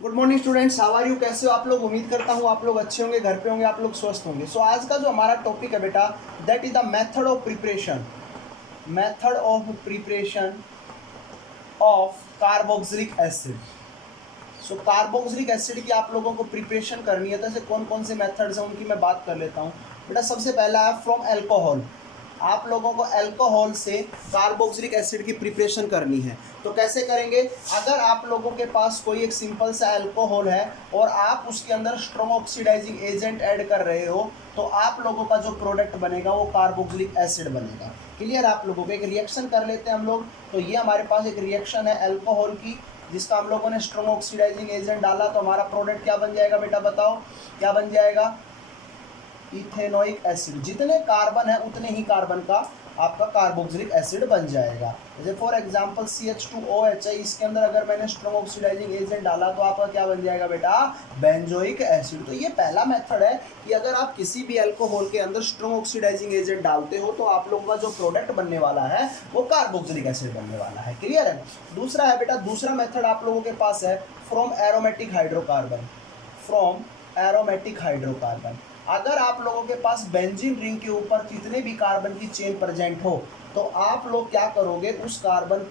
Good morning students, how are you? कैसे हो आप लोग? उम्मीद करता हूँ आप लोग अच्छे होंगे, घर पे होंगे, आप लोग स्वस्थ होंगे। सो आज का जो हमारा टॉपिक है बेटा, that is the method of preparation. Method of preparation of carboxylic acid. So carboxylic acid की आप लोगों को प्रिपरेशन करनी है, तो ऐसे कौन कौन से मेथड्स हैं उनकी मैं बात कर लेता हूँ। बेटा सबसे पहला है फ्रॉम एल्कोहल। आप लोगों को अल्कोहल से कार्बोक्सिलिक एसिड की प्रिपरेशन करनी है। तो कैसे करेंगे? अगर आप लोगों के पास कोई एक सिंपल सा अल्कोहल है और आप उसके अंदर स्ट्रॉन्ग ऑक्सीडाइजिंग एजेंट ऐड कर रहे हो, तो आप लोगों का जो प्रोडक्ट बनेगा वो कार्बोक्सिलिक एसिड बनेगा। क्लियर? आप लोगों को एक रिएक्शन कर लेते हैं हम लोग। तो ये हमारे पास एक रिएक्शन है अल्कोहल की, जिसका हम लोगों ने स्ट्रॉन्ग ऑक्सीडाइजिंग एजेंट डाला, तो हमारा प्रोडक्ट क्या बन जाएगा बेटा? बताओ क्या बन जाएगा? Ethanoic acid. जितने कार्बन है उतने ही कार्बन का आपका कार्बोक्सिलिक एसिड बन जाएगा। जैसे फॉर एग्जांपल CH2OH है, इसके अंदर अगर मैंने स्ट्रॉन्ग ऑक्सीडाइजिंग एजेंट डाला तो आपका क्या बन जाएगा बेटा? Benzoic acid. तो ये पहला मेथड है कि अगर आप किसी भी अल्कोहल के अंदर स्ट्रॉन्ग ऑक्सीडाइजिंग एजेंट डालते हो तो आप लोगों का जो प्रोडक्ट बनने वाला है वो कार्बोक्सिलिक एसिड बनने वाला है। क्लियर है? दूसरा है बेटा, दूसरा मेथड आप लोगों के पास है from aromatic hydrocarbon. From aromatic hydrocarbon. अगर आप लोगों के पास बेंजीन रिंग के ऊपर जितने भी कार्बन की चेन प्रेजेंट हो, तो आप लोग क्या करोगे? उस कार्बन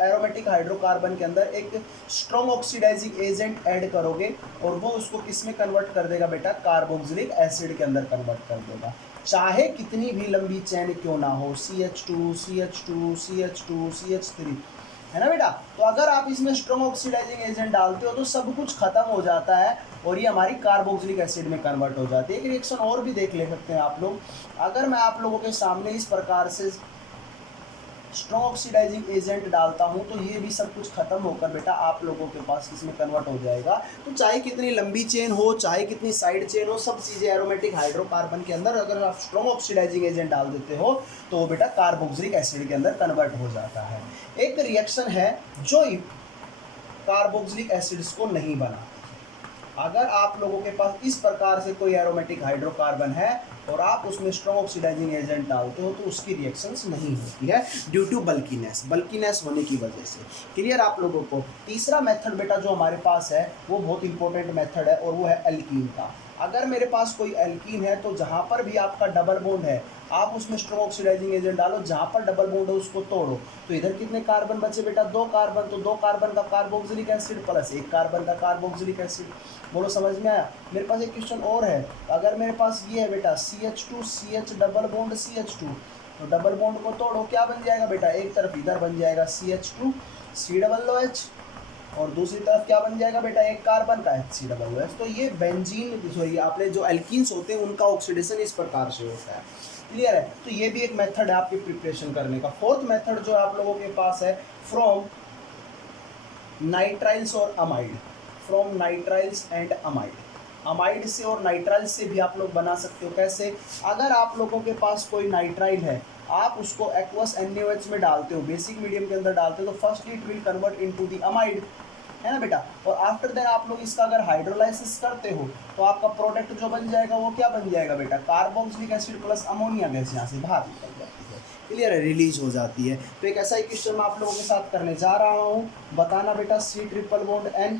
एरोमेटिक हाइड्रोकार्बन के अंदर एक स्ट्रॉन्ग ऑक्सीडाइजिंग एजेंट ऐड करोगे और वो उसको किस में कन्वर्ट कर देगा बेटा? कार्बोक्सिलिक एसिड के अंदर कन्वर्ट कर देगा। चाहे कितनी भी लंबी चेन क्यों ना हो, CH2 CH2 CH2 CH3, है ना बेटा? तो अगर आप इसमें स्ट्रॉन्ग ऑक्सीडाइजिंग एजेंट डालते हो तो सब कुछ खत्म हो जाता है और ये हमारी कार्बोक्सिलिक एसिड में कन्वर्ट हो जाती है। एक रिएक्शन और भी देख ले सकते हैं आप लोग। अगर मैं आप लोगों के सामने इस प्रकार से स्ट्रॉन्ग ऑक्सीडाइजिंग एजेंट डालता हूं तो ये भी सब कुछ खत्म होकर बेटा आप लोगों के पास किसमें कन्वर्ट हो जाएगा? तो चाहे कितनी लंबी चेन हो, चाहे कितनी साइड चेन हो, सब चीज़ें एरोमेटिक हाइड्रोकार्बन के अंदर अगर आप स्ट्रॉन्ग ऑक्सीडाइजिंग एजेंट डाल देते हो तो वो बेटा कार्बोक्सिलिक एसिड के अंदर कन्वर्ट हो जाता है। एक रिएक्शन है जो कार्बोक्सिलिक एसिड्स को नहीं बनाती। अगर आप लोगों के पास इस प्रकार से कोई एरोमेटिक हाइड्रोकार्बन है और आप उसमें स्ट्रॉन्ग ऑक्सीडाइजिंग एजेंट डालते हो तो उसकी रिएक्शंस नहीं होती है ड्यू टू बल्कीनेस होने की वजह से। क्लियर आप लोगों को? तीसरा मेथड बेटा जो हमारे पास है वो बहुत इंपॉर्टेंट मेथड है और वो है एल्कीन का। अगर मेरे पास कोई एल्कीन है तो जहाँ पर भी आपका डबल बॉन्ड है आप उसमें स्ट्रॉन्ग ऑक्सीडाइजिंग एजेंट डालो, जहाँ पर डबल बॉन्ड है उसको तोड़ो, तो इधर कितने कार्बन बचे बेटा? 2 कार्बन। तो 2 कार्बन का कार्बोक्सिलिक एसिड प्लस 1 कार्बन का कार्बोक्सिलिक एसिड। बोलो समझ में आया? मेरे पास एक क्वेश्चन और है। अगर मेरे पास ये है बेटा CH2 CH double bond CH2, तो डबल बॉन्ड को तोड़ो, क्या बन जाएगा बेटा? एक तरफ इधर बन जाएगा CH2 COOH और दूसरी तरफ क्या बन जाएगा बेटा? एक कार्बन का HCOOH। तो ये बेंजीन सॉरी आपने जो एल्कीन्स होते हैं उनका ऑक्सीडेशन इस प्रकार से होता है। क्लियर है? तो ये भी एक मेथड है आपकी प्रिपरेशन करने का। फोर्थ मेथड जो आप लोगों के पास है फ्रॉम नाइट्राइल्स और amide. From nitriles and amide. Amide से और नाइट्राइल से भी आप लोग बना सकते हो। कैसे? अगर आप लोगों के पास कोई नाइट्राइल है, आप उसको एक्वस NaOH में डालते हो, बेसिक मीडियम के अंदर डालते हो, तो firstly it will convert into the amide, है ना बेटा? और आफ्टर देन आप लोग इसका अगर हाइड्रोलाइसिस करते हो तो आपका प्रोडक्ट जो बन जाएगा वो क्या बन जाएगा बेटा? Carboxylic acid plus ammonia gas यहाँ से बाहर निकल जाती है। क्लियर है? रिलीज हो जाती है। तो एक ऐसा ही क्वेश्चन मैं आप लोगों के साथ करने जा रहा हूँ। बताना बेटा C triple bond N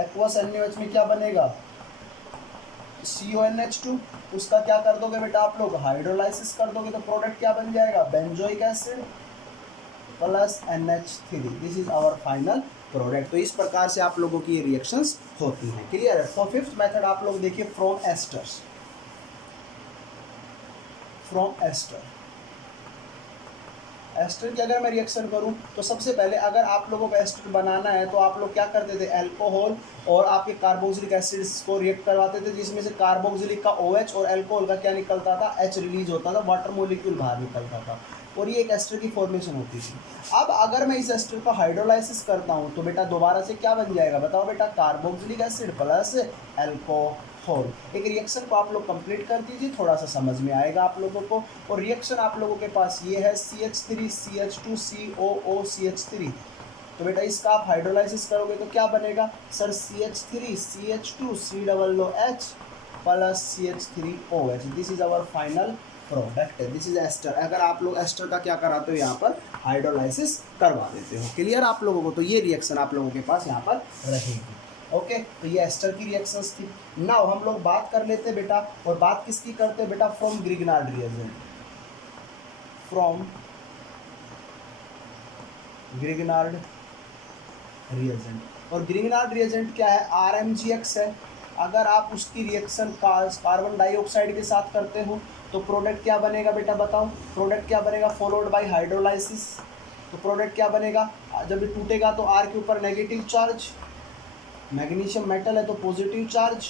aqueous NaOH में क्या बनेगा? CONH2। उसका क्या कर दोगे बेटा आप लोग? हाइड्रोलाइसिस कर दोगे, तो प्रोडक्ट क्या बन जाएगा? Benzoic acid plus NH3। This is our final product. तो इस प्रकार से आप लोगों की ये रिएक्शंस होती हैं। क्लियर है? तो फिफ्थ मेथड आप लोग देखिए from esters. From ester. Ester की अगर मैं रिएक्शन करूं तो सबसे पहले अगर आप लोगों को एस्टर बनाना है तो आप लोग क्या करते थे? अल्कोहल और आपके कार्बोक्सिलिक एसिड्स को रिएक्ट करवाते थे, जिसमें से कार्बोक्सिलिक का OH और अल्कोहल का क्या निकलता था? H रिलीज होता था, वाटर मोलिक्यूल बाहर निकलता था और ये एक एस्टर की फॉर्मेशन होती थी। अब अगर मैं इस एस्टर का हाइड्रोलाइसिस करता हूँ तो बेटा दोबारा से क्या बन जाएगा? बताओ बेटा? Carboxylic acid plus alcohol. एक रिएक्शन को आप लोग कंप्लीट कर दीजिए, थोड़ा सा समझ में आएगा आप लोगों को। और रिएक्शन आप लोगों के पास ये है CH3 CH2 COO CH3। तो बेटा इसका आप हाइड्रोलाइसिस करोगे तो क्या बनेगा? Sir CH3 CH2 COOH plus CH3OH। This is our final product. This is ester. अगर आप लोग एस्टर का क्या कराते हो यहाँ पर हाइड्रोलाइसिस करवा देते हो। क्लियर आप लोगों को? तो ये रिएक्शन आप लोगों के पास यहाँ पर रहेगी। ओके, तो ये एस्टर की रिएक्शंस थी। नाउ हम लोग बात कर लेते हैं बेटा, और बात किसकी करते हैं बेटा? From Grignard reagent, from Grignard reagent. और ग्रिग्नार्ड रिएजेंट क्या है? RMGX है। अगर आप उसकी रिएक्शन कार्बन डाइऑक्साइड के साथ करते हो तो प्रोडक्ट क्या बनेगा बेटा? बताओ प्रोडक्ट क्या बनेगा? Followed by hydrolysis. तो प्रोडक्ट क्या बनेगा? जब ये टूटेगा तो R के ऊपर नेगेटिव चार्ज, मैग्नीशियम मेटल है तो पॉजिटिव चार्ज,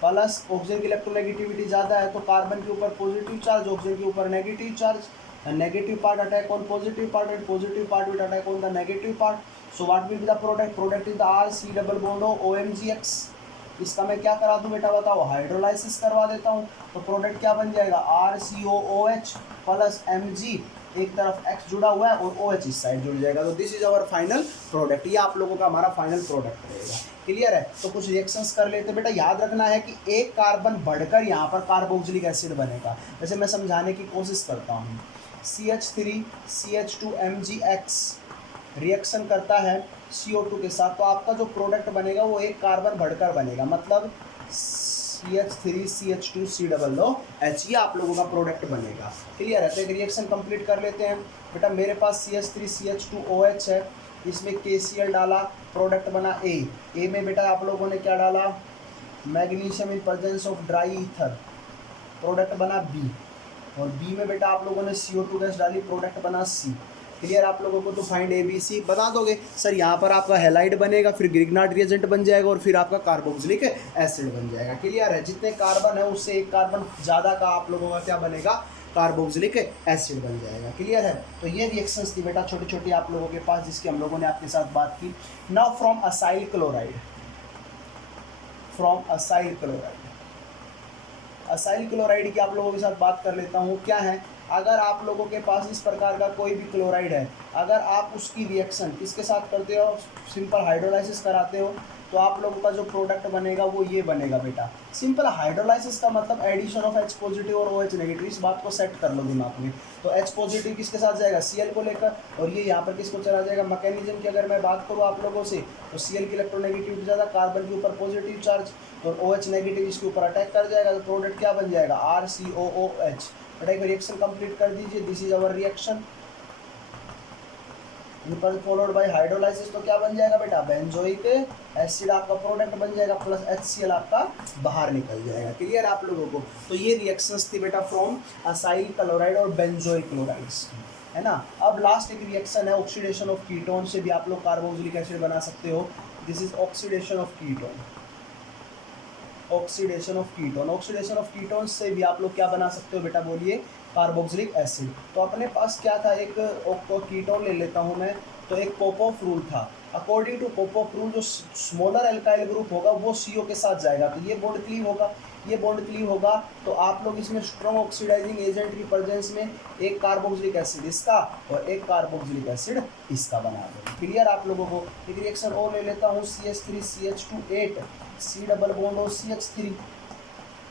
प्लस ऑक्सीजन की इलेक्ट्रोनेगेटिविटी ज़्यादा है तो कार्बन के ऊपर पॉजिटिव चार्ज, ऑक्सीजन के ऊपर negative charge, and negative part attack on positive part and positive part will attack on the negative part. So what will be the product? Product is the RC double bond OMGX. इसका मैं क्या करा दूं बेटा? बताओ, hydrolysis करवा देता हूं। तो प्रोडक्ट क्या बन जाएगा? RCOOH प्लस Mg, एक तरफ X जुड़ा हुआ है और OH इस साइड जुड़ जाएगा। तो this is our final product. ये आप लोगों का हमारा फाइनल प्रोडक्ट रहेगा। क्लियर है? तो कुछ रिएक्शंस कर लेते बेटा। याद रखना है कि एक कार्बन बढ़कर यहाँ पर कार्बोक्सिलिक एसिड बनेगा। जैसे मैं समझाने की कोशिश करता हूँ। CH3 CH2MgX रिएक्शन करता है CO2 के साथ, तो आपका जो प्रोडक्ट बनेगा वो एक कार्बन बढ़कर बनेगा, मतलब CH3 CH2COOH, ये आप लोगों का प्रोडक्ट बनेगा। क्लियर है? तो एक रिएक्शन कंप्लीट कर लेते हैं बेटा। मेरे पास CH3 CH2OH है, इसमें KCl डाला, प्रोडक्ट बना A में बेटा आप लोगों ने क्या डाला? Magnesium in presence of dry ether, product बना B। और B में बेटा आप लोगों ने CO2 गैस डाली, प्रोडक्ट बना C। क्लियर आप लोगों को? तो फाइंड ABC बता दोगे सर। यहाँ पर आपका हैलाइड बनेगा, फिर ग्रिग्नार्ड रिएजेंट बन जाएगा और फिर आपका कार्बोक्सिलिक एसिड बन जाएगा। क्लियर है? जितने कार्बन है उससे एक कार्बन ज़्यादा का आप लोगों का क्या बनेगा? कार्बोक्सिलिक एसिड बन जाएगा। क्लियर है? तो ये रिएक्शंस थी बेटा छोटी छोटी आप लोगों के पास, जिसकी हम लोगों ने आपके साथ बात की। Now from acyl chloride, from acyl chloride, acyl chloride की आप लोगों के साथ बात कर लेता हूँ। क्या है? अगर आप लोगों के पास इस प्रकार का कोई भी क्लोराइड है, अगर आप उसकी रिएक्शन किसके साथ करते हो? सिंपल हाइड्रोलाइसिस कराते हो, तो आप लोगों का जो प्रोडक्ट बनेगा वो ये बनेगा बेटा। सिंपल हाइड्रोलाइसिस का मतलब एडिशन ऑफ H पॉजिटिव और OH नेगेटिव। इस बात को सेट कर लो दिमाग में। तो H पॉजिटिव किसके साथ जाएगा? Cl को लेकर, और ये यहाँ पर किसको चला जाएगा? मैकेनिज्म की अगर मैं बात करूँ आप लोगों से, तो Cl की इलेक्ट्रोनेगेटिविटी ज़्यादा, कार्बन के ऊपर पॉजिटिव चार्ज और OH नेगेटिव इसके ऊपर अटैक कर जाएगा। तो प्रोडक्ट क्या बन जाएगा? RCOOH। बेटा एक रिएक्शन कंप्लीट कर दीजिए। This is our reaction followed by hydrolysis. तो क्या बन जाएगा बेटा? बेंजोइक एसिड आपका प्रोडक्ट बन जाएगा, प्लस HCl आपका बाहर निकल जाएगा। क्लियर आप लोगों को? तो ये रिएक्शंस थी बेटा फ्रॉम असाइल क्लोराइड और बेंजोइक क्लोराइड्स की, है ना। अब लास्ट एक रिएक्शन है ऑक्सीडेशन ऑफ कीटोन से भी आप लोग कार्बोक्सिलिक एसिड बना सकते हो। This is oxidation of ketone, oxidation of ketone. Oxidation of ketone से भी आप लोग क्या बना सकते हो बेटा? बोलिए, कार्बोक्सिलिक एसिड। तो अपने पास क्या था? एक कीटोन ले लेता हूँ मैं। तो एक पोपोफ रूल था। अकॉर्डिंग टू पोपोफ रूल जो स्मॉलर एल्काइल ग्रुप होगा वो CO के साथ जाएगा, तो ये बॉन्ड क्लीव होगा, ये बॉन्ड क्लीव होगा। तो आप लोग इसमें स्ट्रॉन्ग ऑक्सीडाइजिंग एजेंट की प्रेजेंस में एक कार्बोक्सिलिक एसिड इसका और एक कार्बोक्सिलिक एसिड इसका बना दो। क्लियर आप लोगों को? एक रिएक्शन और ले लेता हूँ, CH3 CH2 C double bond और CH3।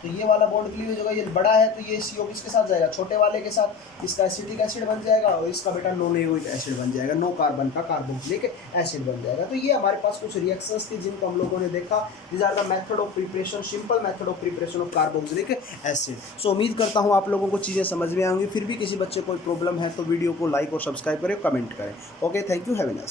तो ये वाला बॉन्ड क्लीव हो जाएगा, ये बड़ा है तो ये CO किसके साथ जाएगा? छोटे वाले के साथ। इसका एसिटिक एसिड बन जाएगा और इसका बेटा नॉन एरोइक एसिड बन जाएगा, नो कार्बन का कार्बोक्सिलिक एसिड बन जाएगा। तो ये हमारे पास कुछ रिएक्शंस थी जिनको हम लोगों ने देखा। This are the method of preparation, simple method of preparation of carboxylic acid. So उम्मीद करता हूँ आप लोगों को चीज़ें समझ में आएंगी। फिर भी किसी बच्चे कोई प्रॉब्लम है तो वीडियो को लाइक और सब्सक्राइब करें, कमेंट करें। Okay, thank you, have a nice day.